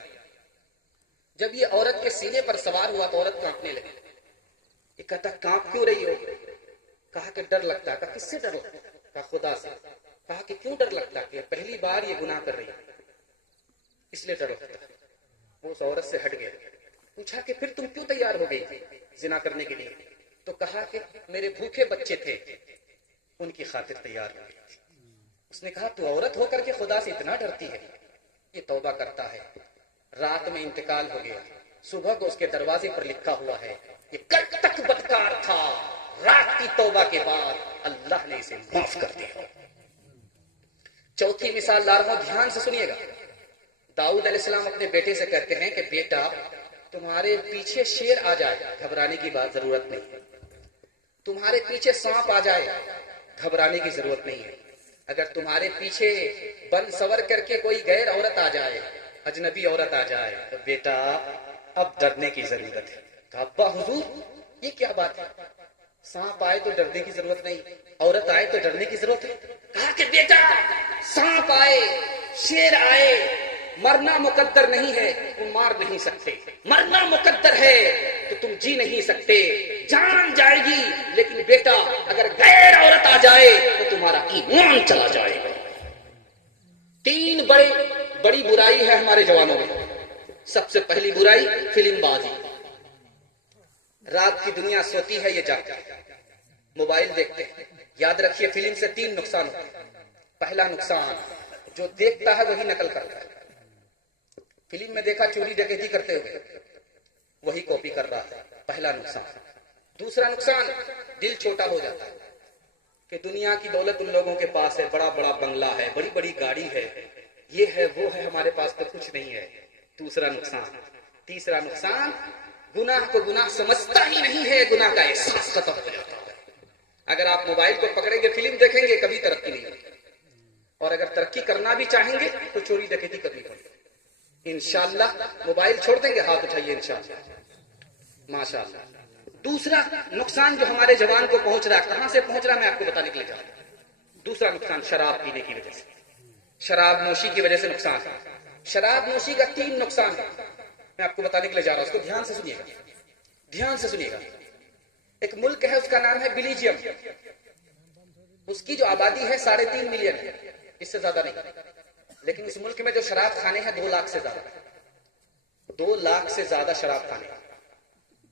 جب یہ عورت کے سینے پر سوار ہوا تو عورت کانپنے لگی. یہ کہتا کانپ کیوں رہی ہو؟ کہا کہ ڈر لگتا ہے. کہا کس سے ڈر لگتا ہے؟ کہا خدا سے. کہا کہ کیوں ڈر لگتا ہے؟ کہ پہلی بار یہ گناہ کر رہی ہے اس لیے ڈر لگتا ہے. وہ اس عورت سے ہٹ گیا. پوچھا کہ پھر تم کیوں تیار ہو گئی زنا کرنے کے لیے؟ تو کہا کہ میرے بھوکے بچے تھے, ان کی خاطر تیار ہو گئی. اس نے کہا تو عورت ہو کر کے خدا سے اتنا ڈرتی ہے. یہ توبہ کرتا ہے. رات میں انتقال ہو گیا. صبح کو اس کے دروازے پر لکھا ہوا ہے یہ کل تک بدکار تھا, رات کی توبہ کے بعد اللہ نے اسے معاف کر دیا. چوتھی مثال لا رہا ہوں, دھیان سے سنیے گا. داؤد علیہ السلام اپنے بیٹے سے کہتے ہیں کہ بیٹا تمہارے پیچھے شیر آ جائے, گھبرانے کی بات ضرورت نہیں ہے. تمہارے پیچھے سانپ آ جائے, گھبرانے کی ضرورت نہیں ہے. اگر تمہارے پیچھے بن سور کر کے کوئی غیر عورت آ جائے, اجنبی عورت آ جائے, تو بیٹا اب ڈرنے کی ضرورت ہے. کہا ابا حضور یہ کیا بات ہے, سانپ آئے تو ڈرنے کی ضرورت نہیں, عورت آئے تو ڈرنے کی ضرورت ہے. کہا کہ بیٹا سانپ آئے, شیر آئے, مرنا مقدر نہیں ہے, تم مار نہیں سکتے. مرنا مقدر ہے تو تم جی نہیں سکتے, جان جائے گی. لیکن بیٹا اگر غیر عورت آ جائے تو تمہارا ایمان چلا جائے گا. 3 بڑی برائی ہے ہمارے جوانوں میں. سب سے پہلی برائی فلم بازی. رات کی دنیا سوتی ہے, یہ جاگتے ہیں, موبائل دیکھتے ہیں. یاد رکھیے فلم سے 3 نقصان ہوتے ہیں. پہلا نقصان, جو دیکھتا ہے وہی نقل کرتا ہے. فلم میں دیکھا چوری ڈکیتی کرتے ہوئے, وہی کاپی کر رہا ہے, پہلا نقصان. دوسرا نقصان, دل چھوٹا ہو جاتا ہے کہ دنیا کی دولت ان لوگوں کے پاس ہے, بڑا بڑا بنگلہ ہے, بڑی بڑی گاڑی ہے, یہ ہے وہ ہے, ہمارے پاس تو کچھ نہیں ہے. دوسرا نقصان. تیسرا نقصان, گناہ کو گناہ سمجھتا ہی نہیں ہے, گناہ کا احساس ختم ہو جاتا ہے. اگر آپ موبائل کو پکڑیں گے, فلم دیکھیں گے, کبھی ترقی نہیں ہوگی. اور اگر ترقی کرنا بھی چاہیں گے تو چوری ڈکیتی کرنی پڑے گی. انشاءاللہ موبائل چھوڑ دیں گے, ہاتھ اٹھائیے انشاءاللہ, ماشاءاللہ. دوسرا نقصان جو ہمارے جوان کو پہنچ رہا ہے, کہاں سے پہنچ رہا ہے میں آپ کو بتانے کے لیے جا رہا ہوں. دوسرا نقصان شراب پینے کی وجہ سے, شراب نوشی کی وجہ سے نقصان. شراب نوشی کا 3 نقصان میں آپ کو بتانے کے لیے جا رہا ہوں, اس کو دھیان سے سنیے گا, دھیان سے سنیے گا. ایک ملک ہے, اس کا نام ہے بیلجیم. اس کی جو آبادی ہے 3.5 ملین ہے, اس سے زیادہ نہیں. لیکن اس ملک میں جو شراب خانے ہیں 2 لاکھ سے زیادہ, 2 لاکھ سے زیادہ شراب خانے.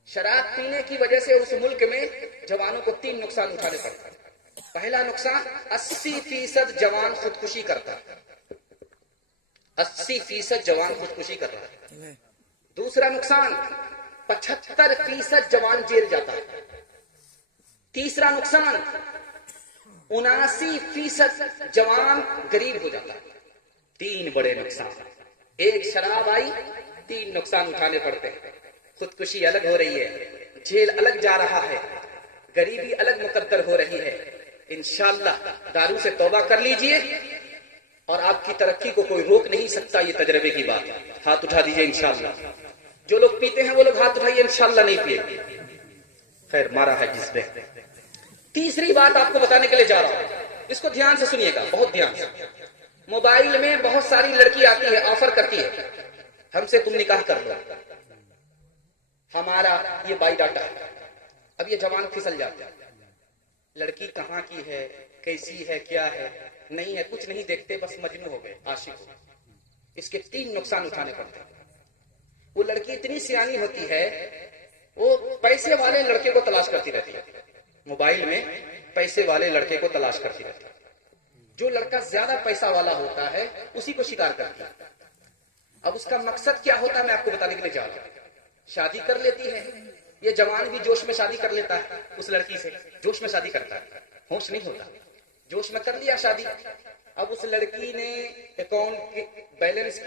شراب پینے کی وجہ سے اس ملک میں جوانوں کو 3 نقصان اٹھانے پڑتے ہیں. پہلا نقصان, 80% جوان خودکشی کرتا ہے, 80% جوان خودکشی کر رہا ہے. دوسرا نقصان, 75% جوان جیل جاتا ہے. تیسرا نقصان, 79% جوان غریب ہو جاتا ہے. 3 بڑے نقصان. ایک شراب آئی, 3 نقصان اٹھانے پڑتے ہیں. خودکشی الگ ہو رہی ہے, جیل الگ جا رہا ہے, غریبی الگ مقدر ہو رہی ہے. انشاءاللہ دارو سے توبہ کر لیجئے اور آپ کی ترقی کو کوئی روک نہیں سکتا. یہ تجربے کی بات ہے. ہاتھ اٹھا دیجئے انشاءاللہ. جو لوگ پیتے ہیں وہ لوگ ہاتھ اٹھائیے, انشاءاللہ نہیں پیے گے. خیر مارا ہے جس پہ. تیسری بات آپ کو بتانے کے لیے جا رہا ہوں, اس کو دھیان سے سنیے گا, بہت دھیان سے. موبائل میں بہت ساری لڑکی آتی ہے, آفر کرتی ہے ہم سے تم نکاح کر لو، ہمارا یہ بائی ڈاٹا ہے۔ اب یہ جوان پھسل جاتا ہے، لڑکی کہاں کی ہے، کیسی ہے، کیا ہے، نہیں ہے، کچھ نہیں دیکھتے، بس مجنون ہو گئے، عاشق ہو گئے۔ اس کے 3 نقصان اٹھانے پڑتے ہیں۔ وہ لڑکی اتنی سیانی ہوتی ہے، وہ پیسے والے لڑکے کو تلاش کرتی رہتی ہے، موبائل میں پیسے والے لڑکے کو تلاش کرتی رہتی ہے۔ جو لڑکا زیادہ پیسہ والا ہوتا ہے اسی کو شکار کرتی ہے۔ اب اس کا مقصد کیا ہوتا ہے میں آپ کو بتانے کے لیے جا رہا ہوں۔ شادی کر لیتی ہے، یہ جوان بھی جوش میں شادی کر لیتا ہے اس لڑکی سے، جوش میں شادی کرتا ہے، ہوش نہیں ہوتا، جوش میں کر لیا شادی۔ اب اس لڑکی نے اکاؤنٹ کے بیلنس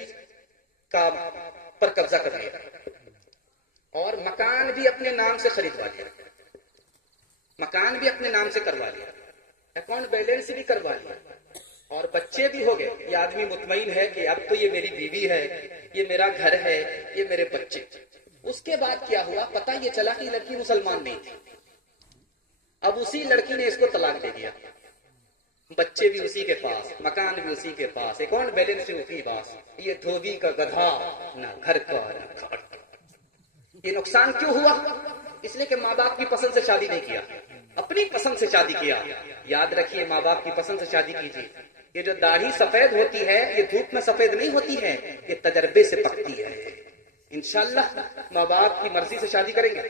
کا پر قبضہ کر لیا اور مکان بھی اپنے نام سے خریدوا لیا، مکان بھی اپنے نام سے کروا لیا، اکاؤنٹ بیلنس بھی کروا لیا اور بچے بھی ہو گئے۔ یہ آدمی مطمئن ہے کہ اب تو یہ میری بیوی ہے، یہ میرا گھر ہے، یہ میرے بچے۔ اس کے بعد کیا ہوا پتہ یہ چلا کہ لڑکی مسلمان نہیں تھی۔ اب اسی لڑکی نے اس کو طلاق دے دیا، بچے بھی اسی کے پاس، مکان بھی اسی کے پاس، اکاؤنٹ بیلنس بھی اسی کے پاس، یہ دھوبی کا گدھا، نہ گھر کا نہ کھاٹ کا۔ یہ نقصان کیوں ہوا؟ اس لیے کہ ماں باپ کی پسند سے شادی نہیں کیا، اپنی پسند سے شادی کیا۔ یاد رکھیے ماں باپ کی پسند سے شادی کیجیے۔ یہ جو داڑھی سفید ہوتی ہے یہ دھوپ میں سفید نہیں ہوتی ہے، یہ تجربے سے پکتی ہے۔ انشاءاللہ ماں باپ کی مرضی سے شادی کریں گے،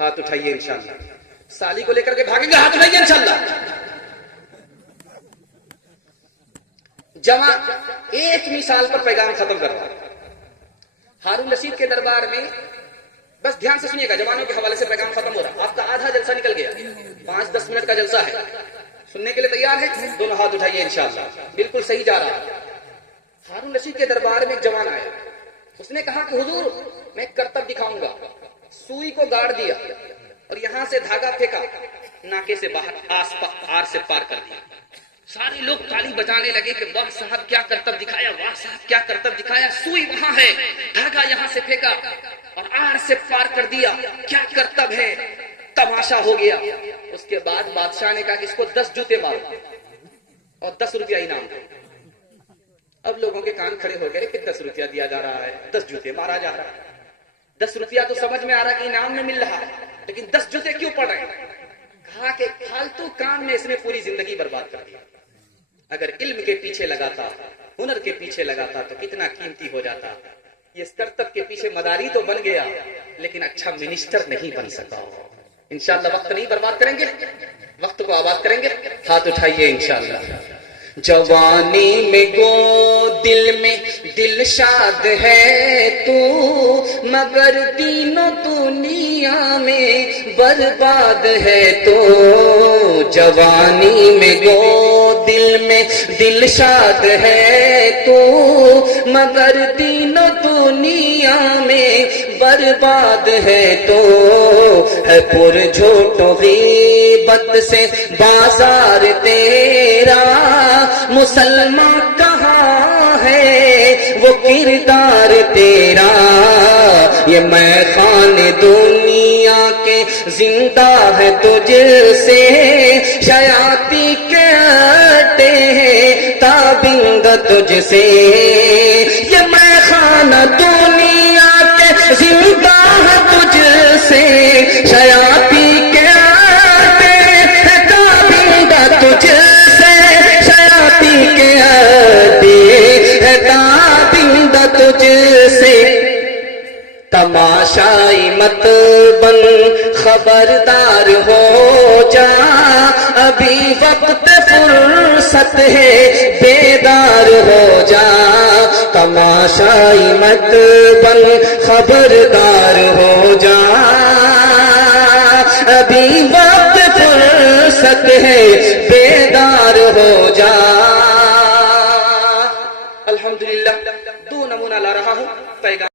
ہاتھ اٹھائیے انشاءاللہ۔ سالی کو لے کر کے بھاگیں گے، ہاتھ اٹھائیے انشاءاللہ۔ جمع ایک مثال پر پیغام ختم کروا۔ ہارون رشید کے دربار میں، بس دھیان سے سنیے گا، جوانوں کے حوالے سے پیغام ختم ہو رہا، آپ کا آدھا جلسہ نکل گیا، 5-10 منٹ کا جلسہ ہے، سننے کے لیے تیار ہے؟ دونوں ہاتھ اٹھائیے انشاءاللہ، بالکل صحیح جا رہا ہے۔ ہارون رشید کے دربار میں ایک جوان آیا، اس نے کہا کہ حضور میں کرتب دکھاؤں گا۔ سوئی کو گاڑ دیا اور یہاں سے دھاگا پھینکا، ناکے سے باہر آر سے پار کر دیا۔ سارے لوگ تالی بجانے لگے کہ واہ صاحب کیا کرتب دکھایا، واہ صاحب کیا کرتب دکھایا، سوئی وہاں ہے، دھاگا یہاں سے پھینکا اور آر سے پار کر دیا، کیا کرتب ہے، تماشا ہو گیا۔ اس کے بعد بادشاہ نے کہا کہ اس کو 10 جوتے مارو اور 10 روپیہ انعام دو۔ اب لوگوں کے کان کھڑے ہو گئے کہ 10 روپیہ دیا جا رہا ہے، 10 جوتے مارا جا رہا ہے۔ 10 روپیہ تو سمجھ میں آ رہا کہ انعام میں مل رہا ہے، لیکن 10 جوتے کیوں پڑ رہے ہیں؟ کہا کہ فالتو کام میں اس نے پوری زندگی برباد کر دیا۔ اگر علم کے پیچھے لگاتا، ہنر کے پیچھے لگاتا تو کتنا قیمتی ہو جاتا۔ یہ اسٹارٹ کے پیچھے مداری تو بن گیا لیکن اچھا منسٹر نہیں بن سکا۔ انشاءاللہ وقت نہیں برباد کریں گے، وقت کو آباد کریں گے، ہاتھ اٹھائیے انشاءاللہ۔ جوانی میں گو دل میں دل شاد ہے تو، مگر تینوں دنیا میں برباد ہے تو۔ جوانی میں گو دل میں دل شاد ہے تو، مگر تینوں دنیا میں برباد ہے تو۔ ہے پر جھوٹ و غیبت سے بازار تیرا، مسلمان کہاں ہے وہ کردار تیرا۔ یہ میں خان دنیا کے زندہ ہے تجھ سے، شیاطی کے اڈے ہیں تابند تجھ سے۔ یہ میں خان دنیا کے زندہ ہے تجھ سے، شیاطی کے اڈے ہیں تابند تجھ سے، شیاطی کے اڈے ہیں تابند تجھ سے۔ تماشائی مت بن خبردار ہو جا، ابھی وقت فرصت ہے بیدار ہو جا۔ تماشائی مت بن خبردار ہو جا، ابھی وقت فرصت ہے بیدار ہو جا۔ الحمدللہ 2 نمونہ لا رہا ہوں پیغام